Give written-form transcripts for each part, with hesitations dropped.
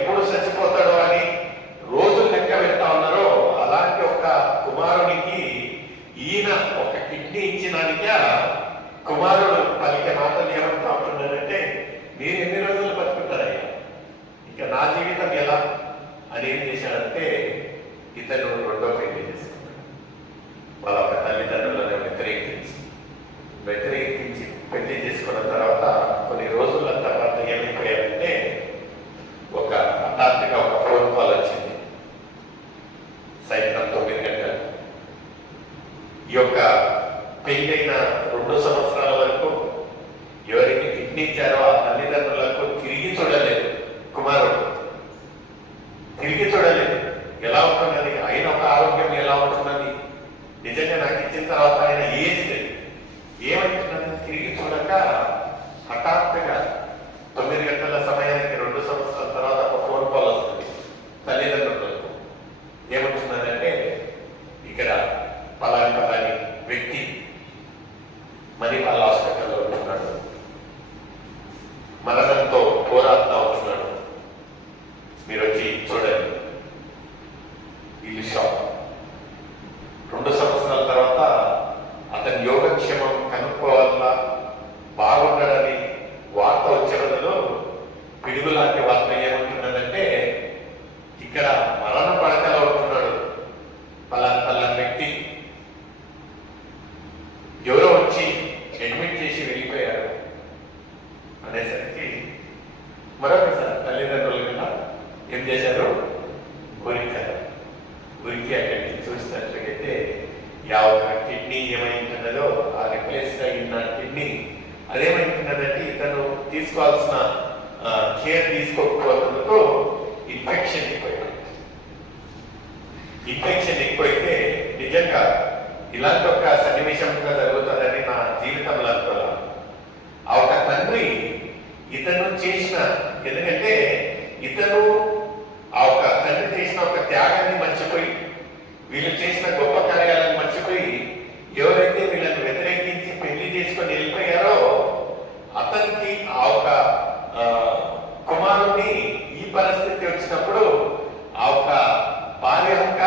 ఎప్పుడు చచ్చిపోతాడో అని రోజులు లెక్క పెడతా ఉన్నారో అలాంటి ఒక కుమారునికి ఈయన ఒక కిడ్నీ ఇచ్చినానికే కుమారుడు పలికే మాటలు ఏమంటా ఉంటున్నాడంటే, మీరు ఎన్ని రోజులు బతుకుంటారయ్యా, ఇక నా జీవితం ఎలా అని ఏం చేశాడంటే ఇతను రెండో పెళ్లి చేసుకున్నాడు. వాళ్ళ ఒక తల్లిదండ్రులను వ్యతిరేకించి పెళ్లి చేసుకున్న తర్వాత కొన్ని రోజుల తర్వాత ఏమైపోయారంటే ఒక హఠాత్తుగా ఒక ఫోన్ కాల్ వచ్చింది. సాయంత్రం 9 గంటలు. ఈ యొక్క పెళ్ళైన 2 సంవత్సరాల వరకు ఎవరికి కిడ్నీ ఇచ్చారో ఆ తల్లిదండ్రులకు తిరిగి చూడలేదు. కుమారుడు తిరిగి చూడలేదు. ఎలా ఉంటున్నది ఆయన ఒక ఆరోగ్యం, ఎలా ఉంటున్నది నిజంగా నాకు ఇచ్చిన తర్వాత ఆయన ఏజ్ లేదు, ఏమంటున్నది తిరిగి చూడక హఠాత్తుగా 9 గంటల సమయానికి 2 సంవత్సరాల తర్వాత ఒక ఫోన్ కాల్ వస్తుంది తల్లిదండ్రులకు. ఏమంటున్నారంటే, ఇక్కడ పలాని వ్యక్తి మణిపాల్ హాస్పిటల్లో ఉంటున్నాడు, మరణంతో పోరాడుతూ ఉంటున్నాడు, మీరు వచ్చి చూడండి. వీళ్ళు షాక్. 2 సంవత్సరాల తర్వాత అతని యోగక్షేమం కనుక్కోవాలా, బాగుండడని వార్త వచ్చే బదులు పిడుగు లాంటి వార్త ఏమంటున్నదంటే, ఇక్కడ మరణ పడకలో ఉంటున్నాడు పలాని వ్యక్తి, ఎవరో వచ్చి అడ్మిట్ చేసి వెళ్ళిపోయారు అనేసరికి మరొకసారి తల్లిదండ్రులు కూడా ఏం చేశారు, ఉరికి అక్కడికి చూసినట్లయితే ఒక కిడ్నీ ఏమైంటున్నదో ఆ రిప్లేస్ అయిన కిడ్నీ అదేమైంటున్నదంటే ఇతను తీసుకోవాల్సిన కేర్ తీసుకోకపోతున్నందుకు ఇన్ఫెక్షన్ ఎక్కువైతే నిజంగా ఇలాంటి ఒక సన్నివేశంగా జరుగుతుందని నా జీవితంలో అనుకోవాలి. ఆ ఒక తండ్రి ఇతను చేసిన, ఎందుకంటే ఇతను ఆ ఒక తండ్రి చేసిన ఒక త్యాగాన్ని మర్చిపోయి, వీళ్ళు చేసిన గొప్ప కార్యాలను మర్చిపోయి, ఎవరైతే వీళ్ళని వ్యతిరేకించి పెళ్లి చేసుకొని వెళ్ళిపోయారో అతనికి ఆ ఒక కుమారుణ్ణి ఈ పరిస్థితి వచ్చినప్పుడు ఆ ఒక భార్య యొక్క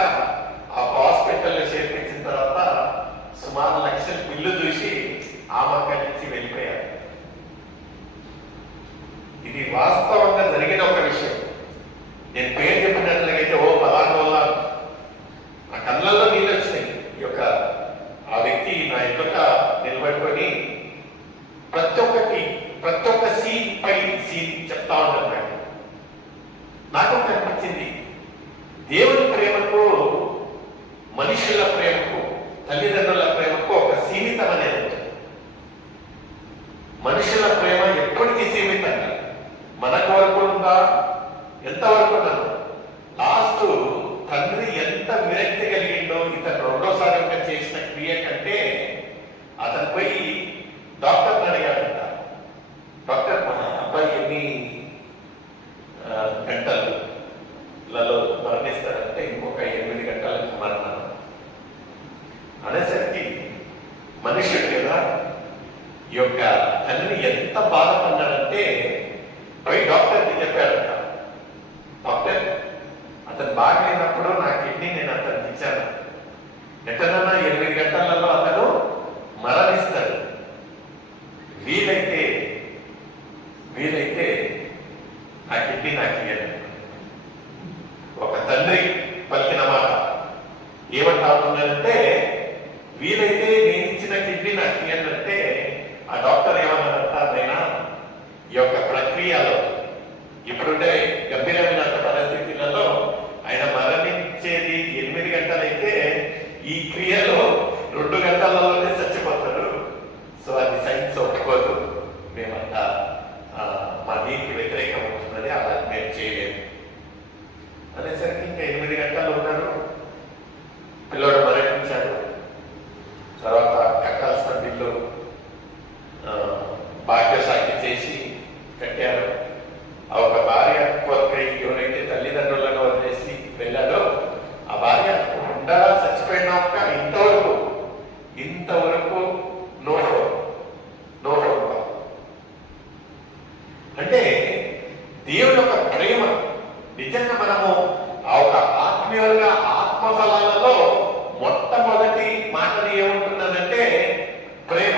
ఆ హాస్పిటల్లో చేర్పించిన తర్వాత సుమారు 1 లక్షల బిల్లు చూసి ఆమె అక్కడి నుంచి వెళ్ళిపోయారు. ఇది వాస్తవంగా జరిగిన ఒక విషయం. నేను పేరు చెప్పినట్లయితే ఓ పలానా వల్ల నా కళ్ళల్లో నీళ్ళు వచ్చినాయి. ఈ యొక్క ఆ వ్యక్తి నా ఎదుట నిలబడుకొని ప్రతి ఒక్క సీన్ పై సీన్ చెప్తా ఉంటాను. నాకు కనిపించింది దేవుని ప్రేమకు, మనుషుల ప్రేమకు, తల్లిదండ్రుల ప్రేమకు ఒక సీమితం అనేది ఉంటుంది. మనుషుల ప్రేమ ఎప్పటికీ సీమితంగా మనకు వరకు ఉందా, ఎంతవరకు ఉన్నాను. లాస్ట్ తండ్రి ఎంత విరక్తి కలిగిండో ఇతను రెండోసారి ఇంకా చేసిన క్రియ కంటే, అతను పోయి డాక్టర్ని అడిగాడంట, డాక్టర్ మన అబ్బాయి ఎన్ని గంటలలో మరణిస్తాడంటే ఇంకొక 8 గంటలకు మరణం అనేసరికి మనుషుడు కదా ఈ యొక్క తండ్రి ఎంత బాధపడ్డాడంటే పోయి డాక్టర్కి చెప్పాడంట, డాక్టర్ అతను బాగలేనప్పుడు నా కిడ్నీ నేను అతనికి ఇచ్చాను, ఎక్కడన్నా 8 గంటలలో అతను మరణిస్తాడు, వీలైతే ఆ కిడ్నీ నాకు ఇయ్యండి. ఒక తండ్రి పలికిన మాట ఏమంటా ఉంటుందంటే, వీలైతే నేను ఇచ్చిన కిడ్నీ నాకు ఇయ్యంటే ఆ డాక్టర్ ఏమన్నారంట, అదైనా ఈ యొక్క ప్రక్రియలో ఇప్పుడుండే గంభీరమైన పరిస్థితులలో ఆయన మరణించేది 8 గంటలైతే ఈ క్రియలో 2 గంటలలోనే చచ్చిపోతాడు. సో అది సైన్స్ ఒప్పుకోదు, మేమంతా మా దీనికి వ్యతిరేకం ఉంటున్నది, అలా మేము చేయలేము అనేసరికి ఇంకా 8 గంటలు ఉన్నారు. పిల్లడు మరణించాడు. తర్వాత కట్టాల్సిన బిల్లు భాగ్యసాక్షి చేసి కట్టారు. ఆ ఒక భార్య కొరకై ఎవరైతే తల్లిదండ్రులను వదిలేసి వెళ్ళాడో ఆ భార్య ఉండగా చచ్చిపోయినాక ఇంతవరకు నో ఫోన్. అంటే దేవుని యొక్క ప్రేమ మొట్టమొదటి మాటలు ఏముంటున్నానంటే ప్రేమ.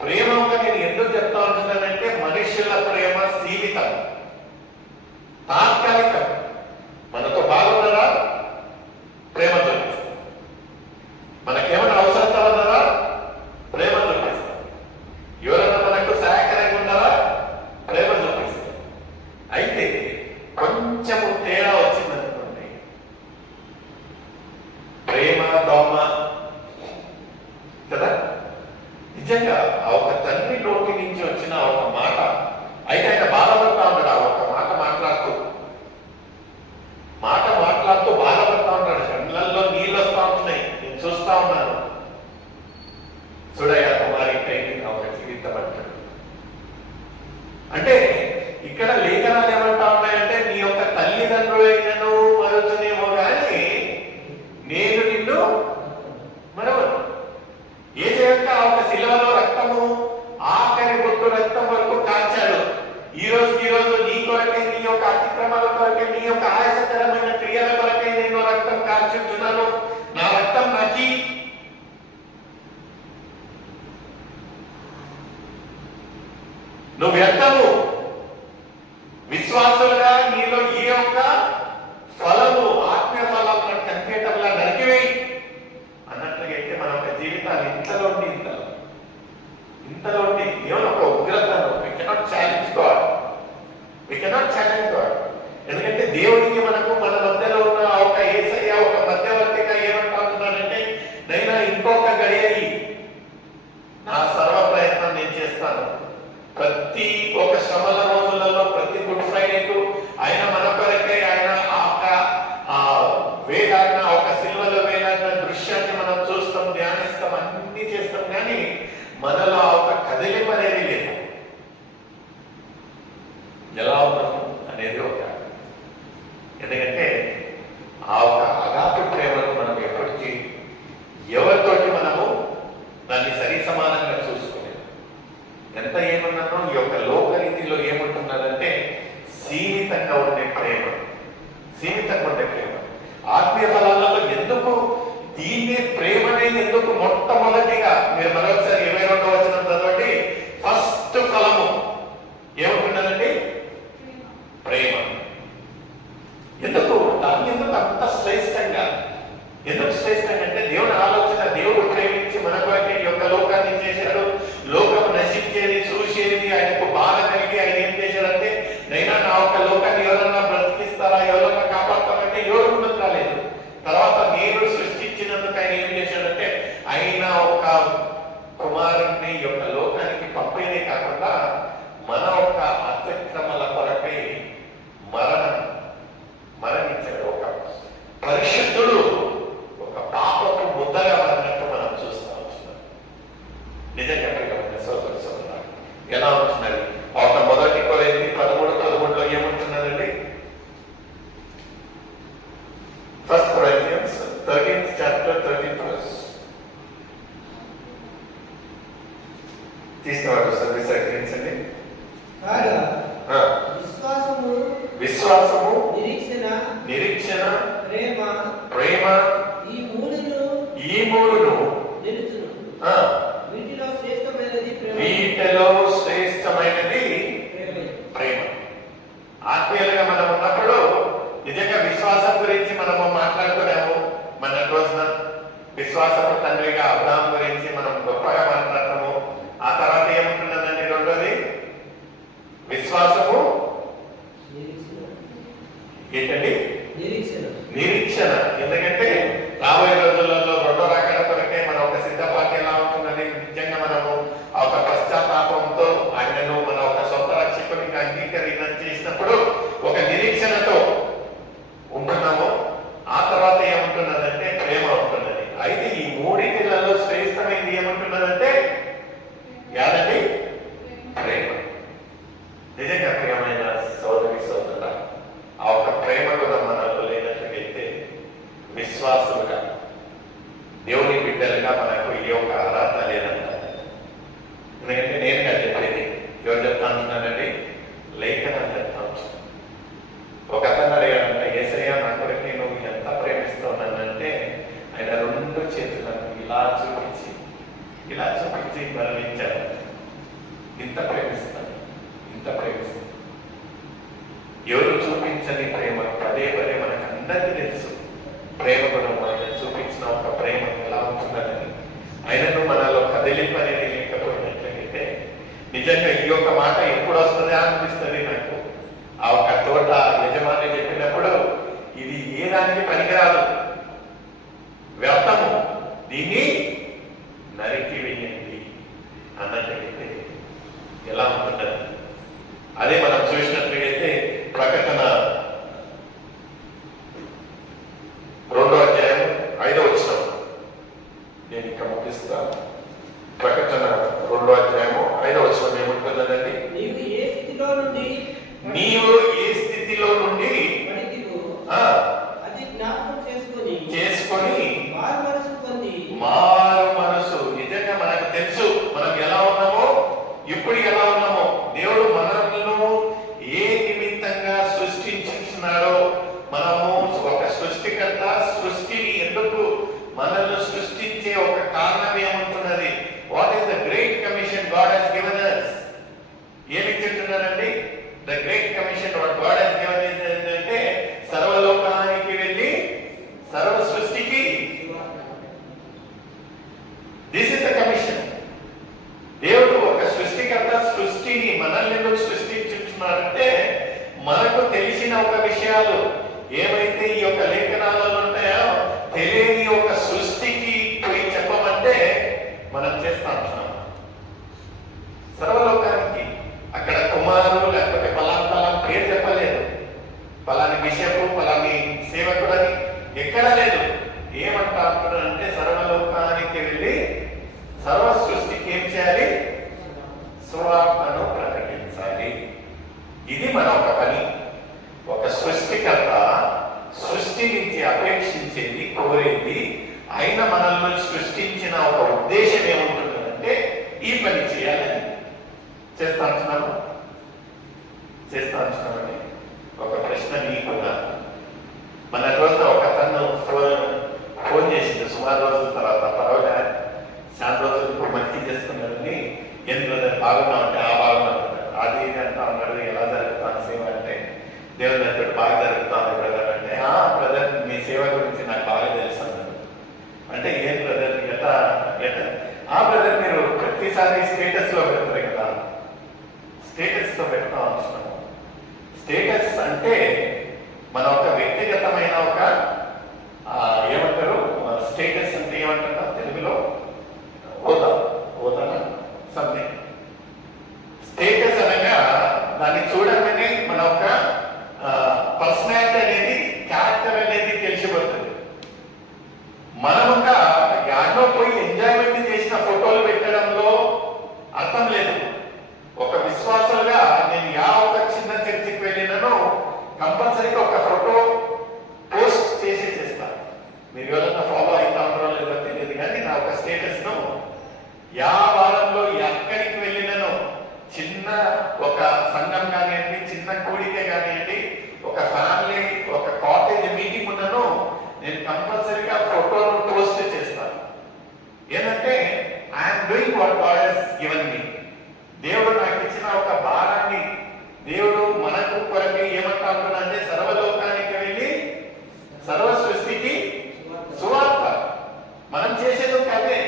ప్రేమగా నేను ఎందుకు చెప్తా ఉంటున్నానంటే మనుషుల ప్రేమ సీమితం, తాత్కాలికం. మనతో బాగున్నారా, ప్రేమ చూపిస్తాం. మనకేమైనా అవసరత ఉన్నారా, ప్రేమ చూపిస్తాం. ఎవరైనా మనకు సహాయకరంగా ఉన్నారా, ప్రేమ చూపిస్తాం. అయితే కొంచెము తేడా వచ్చిందనుకోండి, ప్రేమ దోమ కదా. నిజంగా ఆ ఒక తండ్రి నోటి నుంచి వచ్చిన ఒక మాట, అయితే ఆయన బాధపడతా ఉన్నాడు. ఆ ఒక మాట మాట్లాడుతూ బాధపడతా ఉంటాడు. కళ్ళల్లో నీళ్ళు వస్తా ఉంటున్నాయి, నేను చూస్తా ఉన్నాను. చూడయ్యా కుమారి ఒక జీవితం అంటాడు. అంటే ఇక్కడ లేఖనాలు ఏమంటా ఉన్నాయంటే నీ యొక్క తల్లిదండ్రులైనను మరొచ్చునేమో కానీ నేను నిన్ను మరవను. యేసయ్య ఒక శిలువలో రక్తము, ఆఖరి బొట్టు రక్తం వరకు కాల్చాడు. ఈ రోజు నీ కొరకే, నీ యొక్క అతిక్రమాల కొరకే, నీ యొక్క ఆయాసకరమైన క్రియల కొరకే నేను రక్తం కాల్చుతున్నాను. నా రక్తం నాకి నువ్వు వ్యర్థము. విశ్వాసులుగా నీలో ఈ యొక్క ఫలము, ఆత్మీయ ఫలము కనిపేటంలా నరికివేయి అన్నట్లుగా అయితే మన ఒక జీవితాన్ని ఇంతలో ఏమైనా ఒక ఉగ్రతను we cannot challenge God. ఎందుకంటే దేవుడికి మనకు మన మధ్యలో ఉన్న ఒక యేసయ్య ఒక మధ్యవర్తిగా ఏమంటున్నాడంటే నైనా ఇంకొక గడియని నా సర్వ ప్రయత్నం నేను చేస్తాను. ప్రతి ఒక శ్రమల రోజులలో, ప్రతి గుడ్ ఫ్రైడేకు ఆయన మన కొరకే ఆయన వేలాడిన ఒక సిల్వలో వేలాడిన దృశ్యాన్ని మనం చూస్తాం, ధ్యానిస్తాం, అన్ని చేస్తాం. కానీ మనలో ఒక కదిలింపు అనేది లేదు. ఎలా ఉన్నాము అనేది ఒక, ఎందుకంటే ఆ ఒక అగాధ ప్రేమను మనం ఎప్పటికీ ఎవరితోటి మనము దాన్ని సరి సమానంగా చూసుకోలేదు. ఎంత ఏమన్నానో ఈ యొక్క లోకరీతిలో ఏముంటున్నదంటే సీమితంగా ఉండే ప్రేమ. ఆత్మీయ ఫలాలలో ఎందుకు దీన్ని ప్రేమనే ఎందుకు మొట్టమొదటిగా మీరు మరొకసారి 22వ వచనం చదవండి. ఫస్ట్ ఫలము ఏముంటున్నదండి, ప్రేమ. ఎందుకు దాన్ని అంత శ్రేష్టంగా అంటే దేవుని ఆలోచన, దేవుడు ప్రేమించి మన కొరకే ఈ యొక్క లోకాన్ని చేశాడు. లోకం నశించేది చూసేది ఆయనకు బాధ కలిగి ఆయన ఏం చేశాడంటే నైనా నా ఒక లోకాన్ని ఎవరన్నా బ్రతికిస్తారా, ఎవరన్నా కాపాడతారంటే ఎవరు ముందుకు రాలేదు. తర్వాత నేను సృష్టించినందుకు ఆయన ఏం చేశాడంటే ఆయన ఒక కుమారుణ్ణి యొక్క లోకానికి పంపేదే కాకుండా మన ఒక అతిక్రమల కొరకై మరణించాడు. ఒక పరిశుద్ధుడు ఒక పాపపు ముద్దగా మారినట్టు మనం చూస్తూ ఉంటున్నాం. నిజంగా ఎలా ఉంటున్నది ఒక మొదటి కొరింథీ 13:13లో ఏముంటున్నదండి? First Corinthians 13th chapter 13th verse. తీసుకున్నాడు సర్వీస్ అగ్రిమెంట్స్ విశ్వాసము, నిరీక్షణ, ప్రేమ ఈ మూడును వీటిలో శ్రేష్టమైనది ప్రేమ. ఆత్మీయులుగా మనం ఉన్నప్పుడు నిజంగా విశ్వాసం గురించి మనము మాట్లాడుకున్నాము. మన రోజున విశ్వాసపు తండ్రిగా అబ్రహాం గురించి మనం గొప్పగా మాట్లాడతాము. ఆ తర్వాత ఏముంటున్నదండి, రెండోది విశ్వాసము ఏంటండి, నిరీక్షణ. ఎందుకంటే రాబోయే రోజులలో రెండో రకాల కొరకే మన ఒక సిద్ధపాటు ఎలా ఉంటున్నది. నిజంగా మనము ఒక పశ్చాత్తాపంతో ఆయనను మన ఒక సొంత రక్షకునిగా అంగీకరణ చేసినప్పుడు ఒక నిరీక్షణతో ఉంటున్నాము. ఆ తర్వాత ఏముంటున్నదంటే ప్రేమ ఉంటున్నది. అయితే ఈ మూడింటిలలో శ్రేష్టమైనది ఏముంటున్నదంటే యాదండి, ప్రేమ. నిజంగా ప్రియమైన సోదరి సోదరుల, ఆ ఒక ప్రేమ కూడా మనలో లేనట్లయితే విశ్వాసులుగా దేవుని బిడ్డలుగా మనకు ఈ యొక్క ఆరాధన లేదంటారు. ఎందుకంటే నేనుగా చెప్పేది ఎవరు చెప్తా ఉంటున్నానండి, లేఖనాలు చెప్తా ఉంటున్నాను. ఒక అతను అడిగాడంటే యేసయ్య నా కొరకు నువ్వు ఎంత ప్రేమిస్తున్నానంటే ఆయన 2 రెండు చేతులను ఇలా చూపించి మరణించారు. ఇంత ప్రేమిస్తాను, ఇంత ప్రేమిస్తాను. ఎవరు చూపించని ప్రేమ పదే పదే మనకు అందరికీ తెలుసు. ప్రేమ గుణం ఆయన చూపించిన ఒక ప్రేమ ఎలా ఉంటుందని. ఆయనను మనలో కదిలింపు అనేది లేకపోయినట్లయితే నిజంగా ఈ యొక్క మాట ఎప్పుడు వస్తుందా అనిపిస్తుంది నాకు. ఆ ఒక తోట యజమాని చెప్పినప్పుడు ఇది ఏ దానికి పనికిరాదు, వ్యర్థము, దీన్ని నరికి వేయండి అన్నట్లయితే ఎలా ఉంటుందని. అదే మనం చూసినట్లయితే ప్రకటన 2వ అధ్యాయం 5వ వచనం నేను ఇంకా ముగిస్తాను. ప్రకటన 2వ అధ్యాయము 5వ వచనం ఏముంటుందండి? నీవు ఏ స్థితిలో నుండి అది జ్ఞాపకం చేసుకొని మారు మనసు. నిజంగా మనకు తెలుసు మనం ఎలా ఉన్నామో, ఇప్పుడు ఎలా ఉన్నామో. దేవుడు మనల్ని ఏ నిమిత్తంగా సృష్టించున్నాడో, మనము ఒక సృష్టికర్త, సృష్టిని ఎందుకు మనల్ని సృష్టించే ఒక కారణం ఏముంటున్నది? What is the great commission God has given us? ఏమి చెప్తున్నారండి? The great commission what God has given us ఏంటంటే సర్వలోకానికి వెళ్ళి సర్వ సృష్టికి. This is the commission. దేవుడు ఒక సృష్టికర్త, సృష్టిని మనల్ని ఎందుకు సృష్టించున్నాడంటే మనకు తెలిసిన ఒక విషయాలు ఏవైతే ఈ యొక్క లేఖనాలలో ఉంటాయో తెలియని ఒక సృష్టికి పోయి చెప్పమంటే మనం చేస్తాం. సర్వలోకానికి అక్కడ కుమారుడు లేకపోతే పలాని పేరు చెప్పలేదు, పలాని బిషపు, పలాని సేవకుడని ఎక్కడ లేదు. ఏమంటా అంటే సర్వలోకానికి వెళ్ళి సర్వ సృష్టికి ఏం చేయాలి? సువార్తను ప్రకటించాలి. ఇది మన ఒక పని. ఒక సృష్టికర్త సృష్టి నుంచి అపేక్షించేది, కోరేది, ఆయన మనల్ని సృష్టించిన ఒక ఉద్దేశం ఏముంటుందంటే ఈ పని చేయాలని. చేస్తా అంటున్నామని ఒక ప్రశ్న నీకున్నా. మన రోజున ఒక అతను ఫోన్ చేసింది సుమారు రోజుల తర్వాత. పర్వాలే, చాలా రోజులు ఇప్పుడు మంచి చేస్తున్నాడని. ఏం బ్రదర్ బాగున్నావు అంటే బాగున్నాను అది ఇది అంటా ఉన్నాడు. ఎలా జరుగుతాను సేవ అంటే దేవుని దగ్గర బాగా జరుగుతాను బ్రదర్ అంటే బ్రదర్ మీ సేవ గురించి నాకు బాగా తెలుసు అన్నాడు. అంటే ఏం బ్రదర్ ఎట్లా బ్రదర్ మీరు ప్రతిసారి స్టేటస్ లో పెడతారు కదా, స్టేటస్ లో పెడతాం అంటున్నాము. స్టేటస్ అంటే మన ఒక వ్యక్తిగతమైన ఒక ఏమంటారు, స్టేటస్ అంటే ఏమంటారు తెలుగులో? హోదా సంథింగ్. స్టేటస్ అనగా దాన్ని చూడగానే మన ఒక పర్సనాలిటీ అనేది, క్యారెక్టర్ అనేది తెలిసిపోతుంది. మనం ఒక యాడ్లో పోయి ఎంజాయ్మెంట్ చేసిన ఫోటోలు పెట్టడంలో అర్థం లేదు. ఒక విశ్వాసంగా నేను ఒక చిన్న చర్చికి వెళ్ళినను కంపల్సరీగా ఒక ఫోటో పోస్ట్ చేస్తాను. మీరు ఎవరైనా ఫాలో అవుతా ఉన్నారో లేదో తెలియదు కానీ నా ఒక స్టేటస్ ను వారంలో ఎక్కడికి వెళ్ళినను, చిన్న ఒక సంఘం కానివ్వండి, చిన్న కోడిక కానివ్వండి, ఒక ఫ్యామిలీ, ఒక కాటేజ్ మీటింగ్ ఉన్నను నేను కంపల్సరీగా ఫోటోను పోస్ట్ చేస్తాను. ఏంటంటే I'm doing what God has given me. దేవుడు నాకు ఇచ్చిన ఒక భారాన్ని దేవుడు మనకు కొరకు ఏమంటా అంటే సర్వలోకానికి వెళ్ళి సర్వ సృష్టికి సువార్త. మనం చేసేది అదే.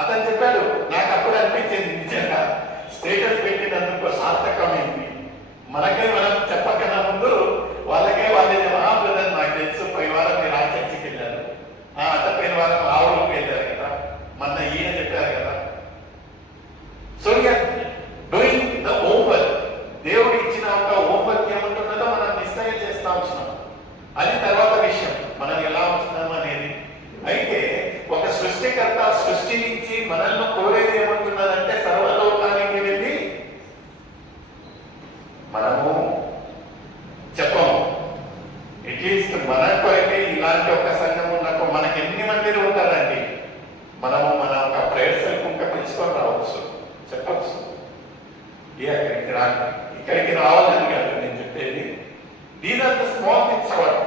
అతను చెప్పాడు, నాకు అప్పుడు అనిపించింది నిజంగా స్టేటస్ పెట్టినందుకు సార్థకమైంది. మనకే మనం చెప్పకన్నా ముందు వాళ్ళకే వాళ్ళే బ్రదర్ నాకు తెలుసు, పోయిన వారం మీరు చర్చికి వెళ్ళారు, పోయిన వారం ఊరికి వెళ్ళారు కదా, మొన్న ఈయన చెప్పారు కదా. So doing the homework. దేవుడు ఇచ్చిన ఒక హోంవర్క్ ఏముంటున్నదో మనం నిశ్చయం చేస్తా ఉంటున్నాం. అది తర్వాత విషయం, మనం ఎలా ఉంటున్నాం అనేది. అయితే ఒక సృష్టికర్త సృష్టి నుంచి మనల్ని కోరేది ఏమంటున్నదంటే సర్వలోకానికి వెళ్ళి మనము చెప్పము. అట్లీస్ట్ మన కొరకే ఇలాంటి ఒక సంఘం ఉన్నప్పుడు మనకి ఎన్ని మంది ఉంటారండి, మనము మన ఒక ప్రేయర్స్ ఇంకా పిలుచుకొని రావచ్చు, చెప్పచ్చు. ఇక్కడికి రావాలని కాదు నేను చెప్పేది. These are the small things. What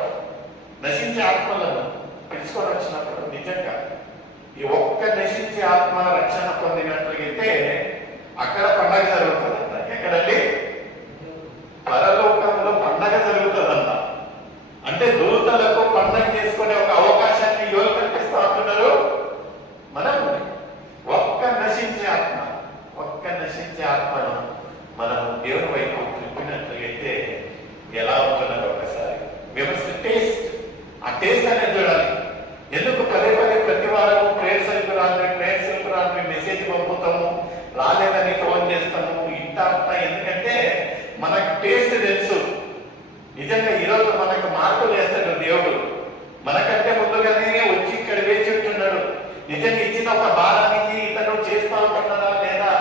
నశించే ఆత్మలను పిలుచుకొని వచ్చినప్పుడు నిజంగా ఈ ఒక్క నశించే ఆత్మ రక్షణ పొందినట్లయితే అక్కడ పండగ జరుగుతుందంట. ఎక్కడండి? పరలోకంలో పండగ జరుగుతుందంట. అంటే దూతలకు పండగ చేసుకునే ఒక అవకాశాన్ని ఎవరు కల్పిస్తూ ఉంటున్నారు? మనం. ఒక్క నశించే ఆత్మను మనం దేవుని వైపు తిప్పినట్లయితే ఎలా ఉంటున్నారు? ఒకసారి వ్యవస్థ టేస్ట్, ఆ టేస్ట్ అనేది చూడాలి. ఎందుకు పదే ప్రతి వారం ప్రేయర్ సెల్కి రాని మెసేజ్ పంపుతాము, రాలేదని ఫోన్ చేస్తాము, ఇంత ఎందుకంటే మనకు టేస్ట్ తెలుసు. నిజంగా ఈరోజు మనకు మార్పులు వేస్తాడు దేవుడు. మనకంటే ముందుగానే వచ్చి ఇక్కడ వేచి ఉంటున్నాడు. నిజంగా ఇచ్చిన ఒక భారానికి ఇతను చేస్తా ఉంటున్నారా లేదా?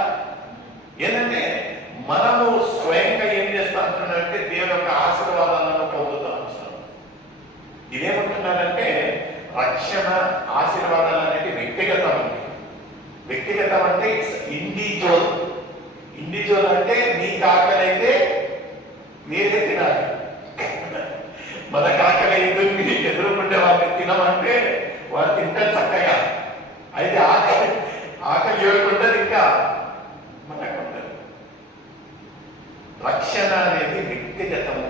ఏంటంటే మనము స్వయంగా ఏం చేస్తా ఉంటున్నారంటే దేవుని యొక్క ఆశీర్వాదాలను పొందుతా ఉంటున్నాం. ఇదేమంటున్నారంటే రక్షణ ఆశీర్వాదాలు అనేది వ్యక్తిగతం అంటే ఇట్స్ ఇండివిజువల్ అంటే మీకు ఆకలి అయితే మీరే తినాలి. మనకు ఆకలి అయితే మీరు ఎదురుకుంటే వాళ్ళని తినమంటే వాళ్ళు తింటారు చక్కగా. అయితే ఆకలి ఎవరుకుంటారు, ఇంకా మనకు ఉంటుంది. రక్షణ అనేది వ్యక్తిగతము.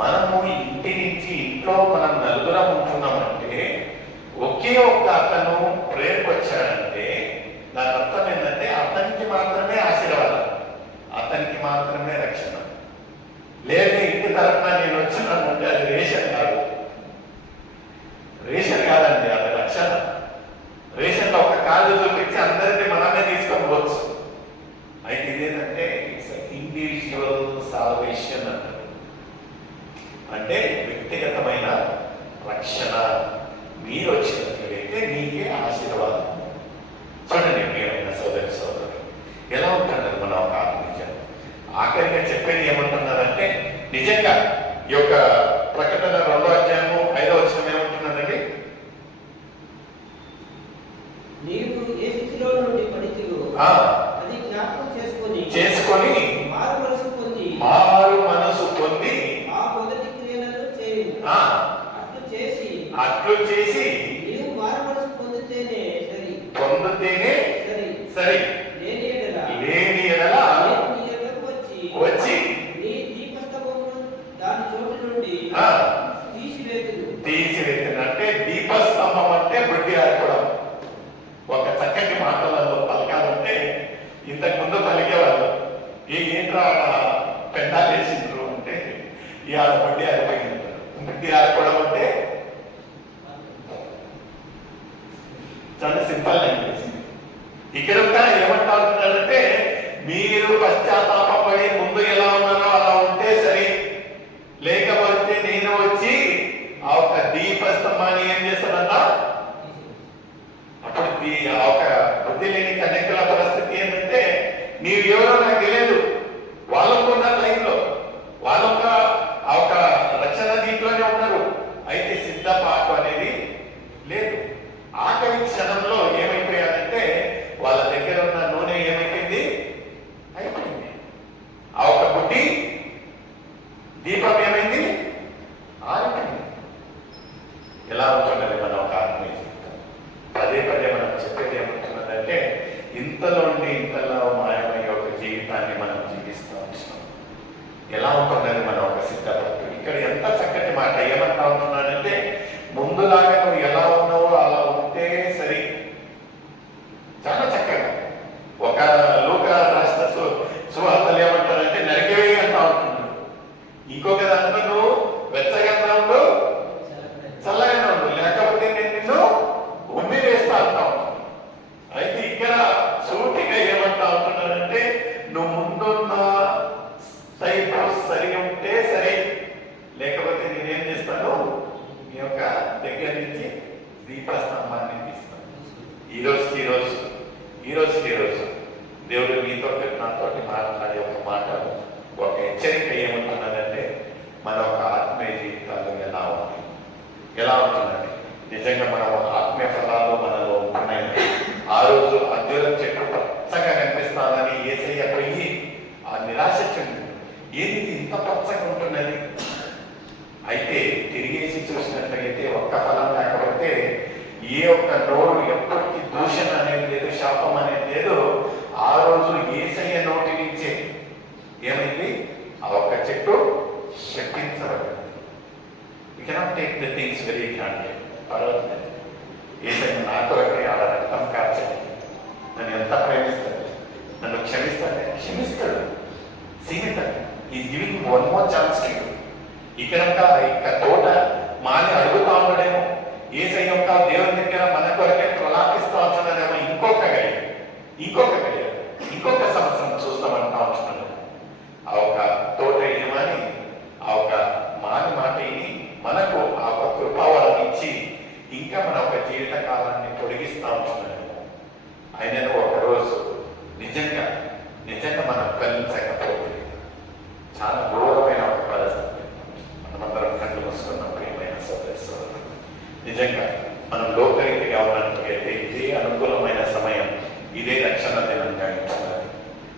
మనము ఇంట్లో మనం నలుగురం ఉంటున్నామంటే ఒకే ఒక్క అతను ప్రేయర్కి వచ్చాడంటే దాని అర్థం ఏంటంటే అతనికి మాత్రమే ఆశీర్వాదం, అతనికి మాత్రమే రక్షణ. లేదా ఇంటి తరఫున నేను వచ్చినానంటే అది రేషన్ కాదండి, అది రక్షణ. రేషన్లో ఒక కార్డు చూపించి అందరినీ మనమే తీసుకొని పోవచ్చు. అయితే ఇదేంటంటే ఇట్స్ ఇండివిజువల్ సాల్వేషన్ అంటారు. అంటే వ్యక్తిగతమైన రక్షణ. మీరు వచ్చినట్లయితే మీకే ఆశీర్వాదం. చూడండి ప్రియమైన సోదరుడు ఎలా ఉంటున్నారు మన ఒక ఆత్మీయం. ఆఖరిగా చెప్పేది ఏమంటున్నారంటే నిజంగా ఈ యొక్క ప్రకటన 2వ అధ్యాయము 5వ వచనం ఏమంటున్నదండి? నీవు ఏ స్థితిలో నుండి పడితివో అది జ్ఞాపకం చేసుకొని మారు మనసు పొంది ఆ మొదటి క్రియలను చేయుము. అట్లు చేసి నీవు మారు మనసు పొందితేనే సరి, లేని ఎడల వచ్చి నీ దీపస్తంభమును దాని చోటు నుండి తీసివేతును. అంటే దీపస్తంభం అంటే బుడ్డి ఆడుకోవడం. ఒక చక్కటి మాటలలో పలకాలంటే ఇంతకు ముందు పలికేవాళ్ళు ఏంట్రా పెండాలు వేసిండ్రు అంటే ఇవాళ బుడ్డి ఆడిపోయింది. బుడ్డి ఆడుకోవడం అంటే చాలా సింపుల్ లాంగ్వేజ్. ఇక్కడ ఏమంటా ఉంటున్నారంటే మీరు పశ్చాత్తాపడి ముందు ఎలా ఉన్నారో అలా ఉంటే సరే, లేకపోతే నేను వచ్చి ఆ ఒక దీపస్తంభాన్ని ఏం చేస్తానన్నా అప్పుడు ఆ ఒక బుద్ధి లేని కన్యకల పరిస్థితి ఏంటంటే నీవు ఎవరో నాకు తెలియదు, వాళ్ళకు ఉన్నారు లైన్లో, వాళ్ళొక ఆ ఒక రక్షణ దీంట్లోనే ఉన్నారు. అయితే సిద్ధపాటు అనేది లేదు. ఆఖరి క్షణంలో ఏమైపోయారంటే వాళ్ళ దగ్గర ఉన్న నూనె ఏమైపోయింది, అయిపోయింది. ఆ ఒక బుద్ధి దీపం ఏమైంది, ఆరిపోయింది. ఎలా ఉంటున్నది మన ఒక ఆత్మీయ జీవితం? పదే మనం చెప్పేది ఏమంటున్నదంటే ఇంతలో మాయమయ్యే ఒక జీవితాన్ని మనం జీవిస్తూ ఉంటున్నాం. ఎలా ఉంటున్నది మన ఒక సిద్ధపట్టు? ఇక్కడ ఎంత చక్కటి మాట ఏమంటా ఉంటున్నాడంటే ముందులాగా నువ్వు ఎలా ఉన్నావో అలా ఉంటే సరి. చాలా చక్కగా ఒక లూకా రాసిన సువార్తలు ఏమంటారంటే నరికేవి అంటా ఉంటున్నాడు. ఇంకొక దాంట్లో నువ్వు వెచ్చగా ఉండు, చల్లగా ఉండు, లేకపోతే నేను నిన్ను ఉమ్మి వేస్తా అంటా ఉంటాను. అయితే ఇక్కడ సూటిగా ఏమంటా ఉంటున్నాడంటే నువ్వు ముందున్న సైడ్ సరిగా ఉంటే సరే, లేకపోతే నేనేం చేస్తాను మీ యొక్క దగ్గర నుంచి దీపస్తంభాన్ని తీస్తాను. ఈ రోజు దేవుడు మీతో నాతోటి మాట్లాడే ఒక మాట, ఒక హెచ్చరిక ఏమంటున్నదంటే మన ఒక ఆత్మీయ జీవితాలు ఎలా ఉంటుందండి? నిజంగా మన ఆత్మీయ ఫలాలు మనలో ఉంటున్నాయి. ఆ రోజు అద్భుతం చెట్టు పచ్చగా కనిపిస్తానని యేసయ్య పోయి ఆ నిరాశ చెంది ఏది ఇంత పచ్చగా ఉంటున్నది. అయితే తిరిగేసి చూసినట్లయితే ఒక్క ఫలం లేకపోతే ఏ ఒక్క నోరు రోజు యేసయ్య నోటి నుంచే ఏమైంది? ఆ ఒక్క చెట్టు శపించబడింది. You cannot take the things very granted. పర్వాలేదు, యేసయ్య నా కొరకే ఆడ రక్తం కార్చండి, నన్ను ఎంత ప్రేమిస్తాడు, నన్ను క్షమిస్తాడు. సీమితాడు. Is giving one more chance to you. ఇక్కడ తోట మాని అడుగుతా ఉండడేమో, యేసయ్య యొక్క దేవుని దగ్గర మన కొరకే ప్రలాపిస్తూ ఉంటున్నాడేమో, ఇంకొక సంవత్సరం చూస్తామంటా ఉంటున్నాడు. ఆ ఒక తోట యజమాని ఆ ఒక మాని మాటని మనకు ఆ ఒక కృపావరం ఇచ్చి ఇంకా మన ఒక జీవిత కాలాన్ని పొడిగిస్తూ ఉంటున్నాడు. ఆయనను ఒకరోజు నిజంగా మనం కలిగించకపోతే చాలా ఘోరమైన ఒక పరిస్థితి. మనమందరం కళ్ళు మూసుకున్నాం. ప్రియమైన సోదరులు, నిజంగా మనం లోకరీతిగా ఉన్నట్లయితే ఇదే అనుకూలమైన సమయం, ఇదే రక్షణ దినంగా ఉంటున్నది.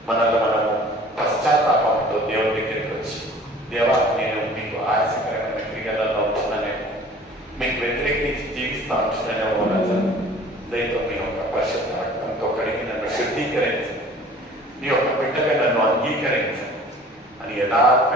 మనల్ని మనము పశ్చాత్తాపంతో దేవుడి దగ్గరికి వచ్చి, దేవా నేను మీకు ఆయాసకరమైన క్రియలలో ఉంటున్నానేమో, మీకు వ్యతిరేకించి జీవిస్తూ ఉంటున్నానేమో రాజా, దయతో మీ యొక్క పరిశుద్ధ రక్తంతో కడిగి నన్ను శుద్ధీకరించి మీ యొక్క బిడ్డగా నన్ను అంగీకరించండి అని యథార్థ